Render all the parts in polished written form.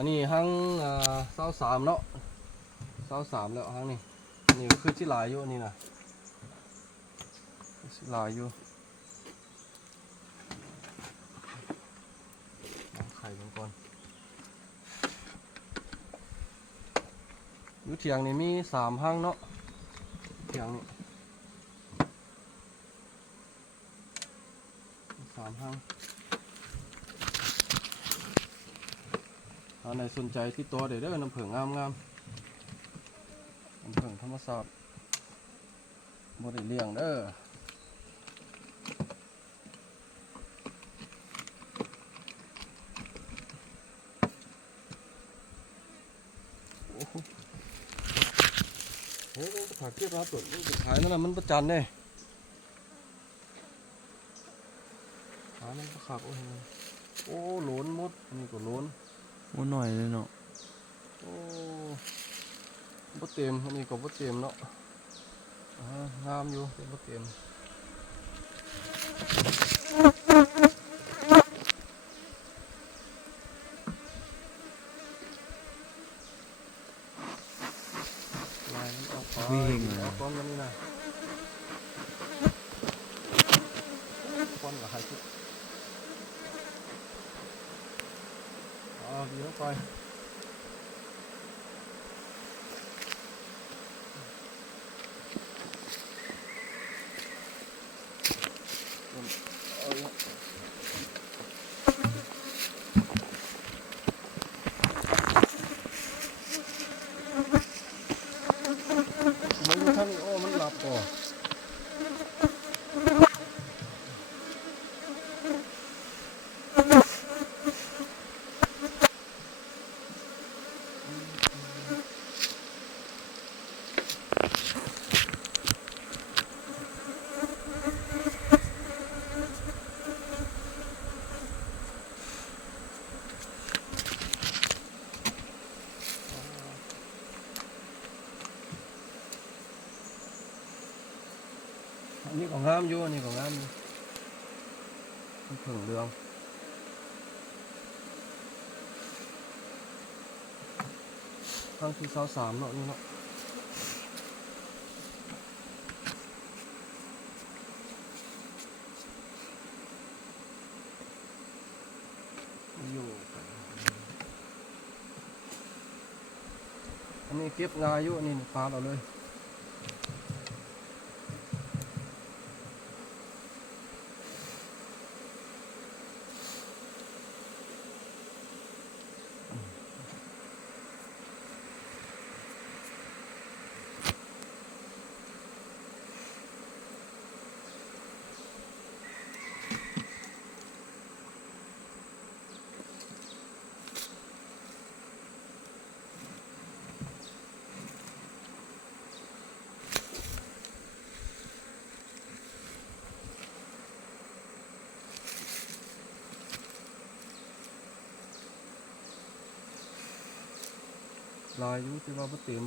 อันนี้ห้าง23เนาะ23แล้วห้างนี่นี่ก็คือที่หลายอยู่นี่นะที่หลายอยู่ไข่ก่อนอยู่เถียงนี่มี3ห้างเนาะเถียงนี่3ห้างอันไหนสนใจที่ตัวเดี๋ยวน้ำผึ้งงามน้ำผึ้งธรรมชาติบดเลี้ยงเด้อเฮ้ยผักเก็บมาตุ่นมันขายนั่นน่ะมันประจันเนี่ยขายมันประคับโอ้โหล้นมดนี่ก็ล้นโอ้หน่อยเลยเนาะโอ้บ่เต็มอันนี้ก็บ่เต็มเนาะงามอยู่แต่บ่เต็มลายมันออกไปเอาก้อนมันนี่นะก้อนกับไฮทุกดีลงไปไม่รู้ท่านโอ้มันหลับก่อนอันนี้ของงามอยู่อันนี้ของงามอยู่ผึ่งเรืองข้างที่23เนาะนี่เนาะอยู่อันนี้เก็บงาอยู่อันนี้ฟาดเอาเลยลายอยู่ที่ว่าบ่เต็ม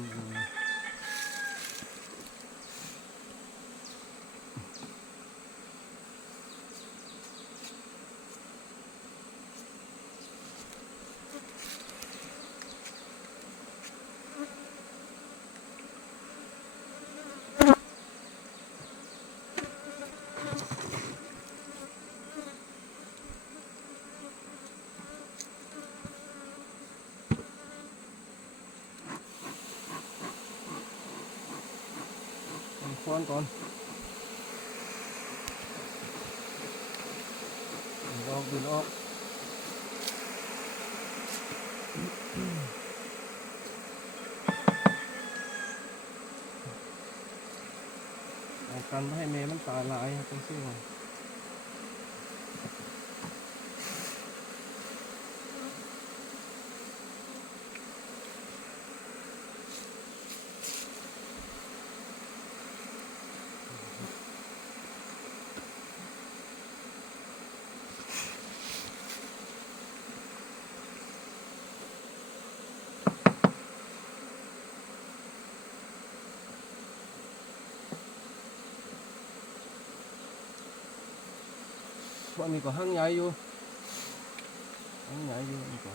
ควนก่อนดึงออกกันไม่ให้เมย์มันตายลายครับต้องซื้อมาอันนี้ก็หั่งใหญ่อยู่นี่ก็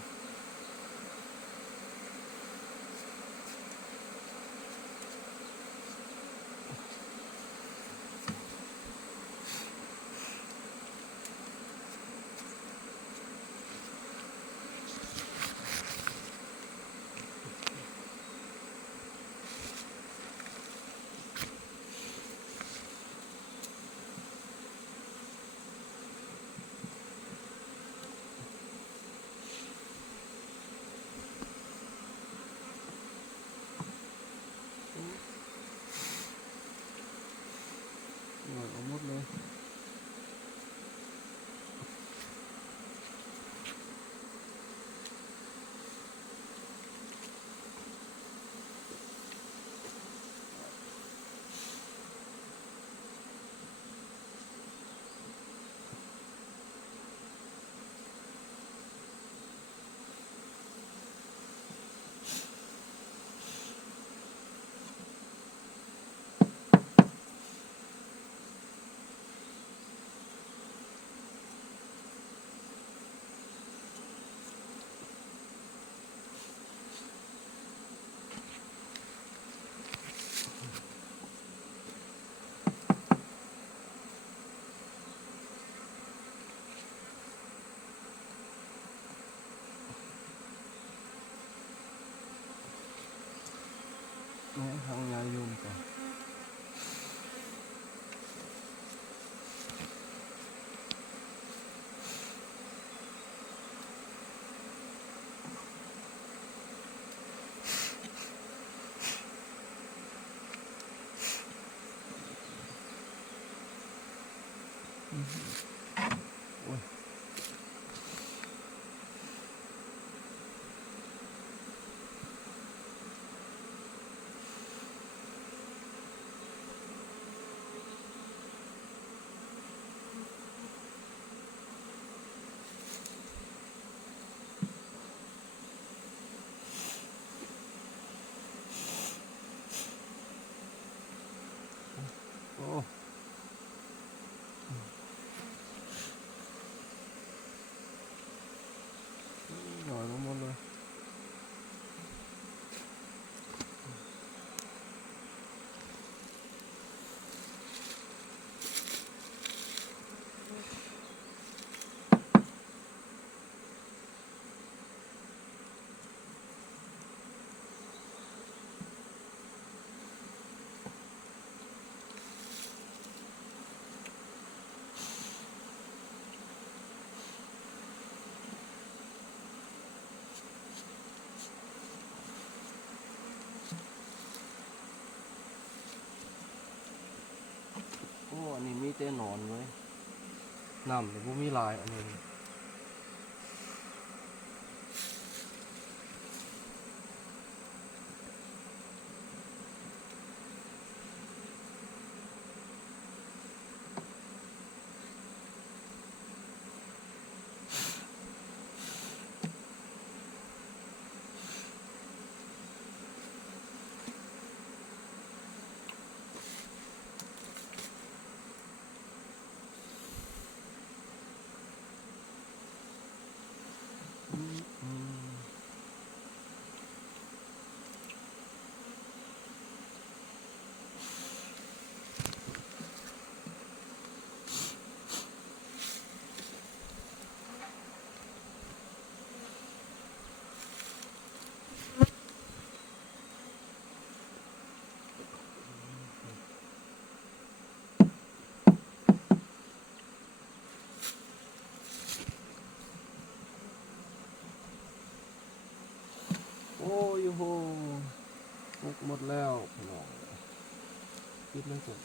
นี่ทางยายยุ่มก่อนโอ้ยโอ้หน่อยลงหมดเลยโอ้อันนี้มีแต่หนอนเลยน้ำแต่บ่มีลายอันนี้อืมอืมโอ้ยโหหมดแล้วพี่น้องปิดเลยจ้ะ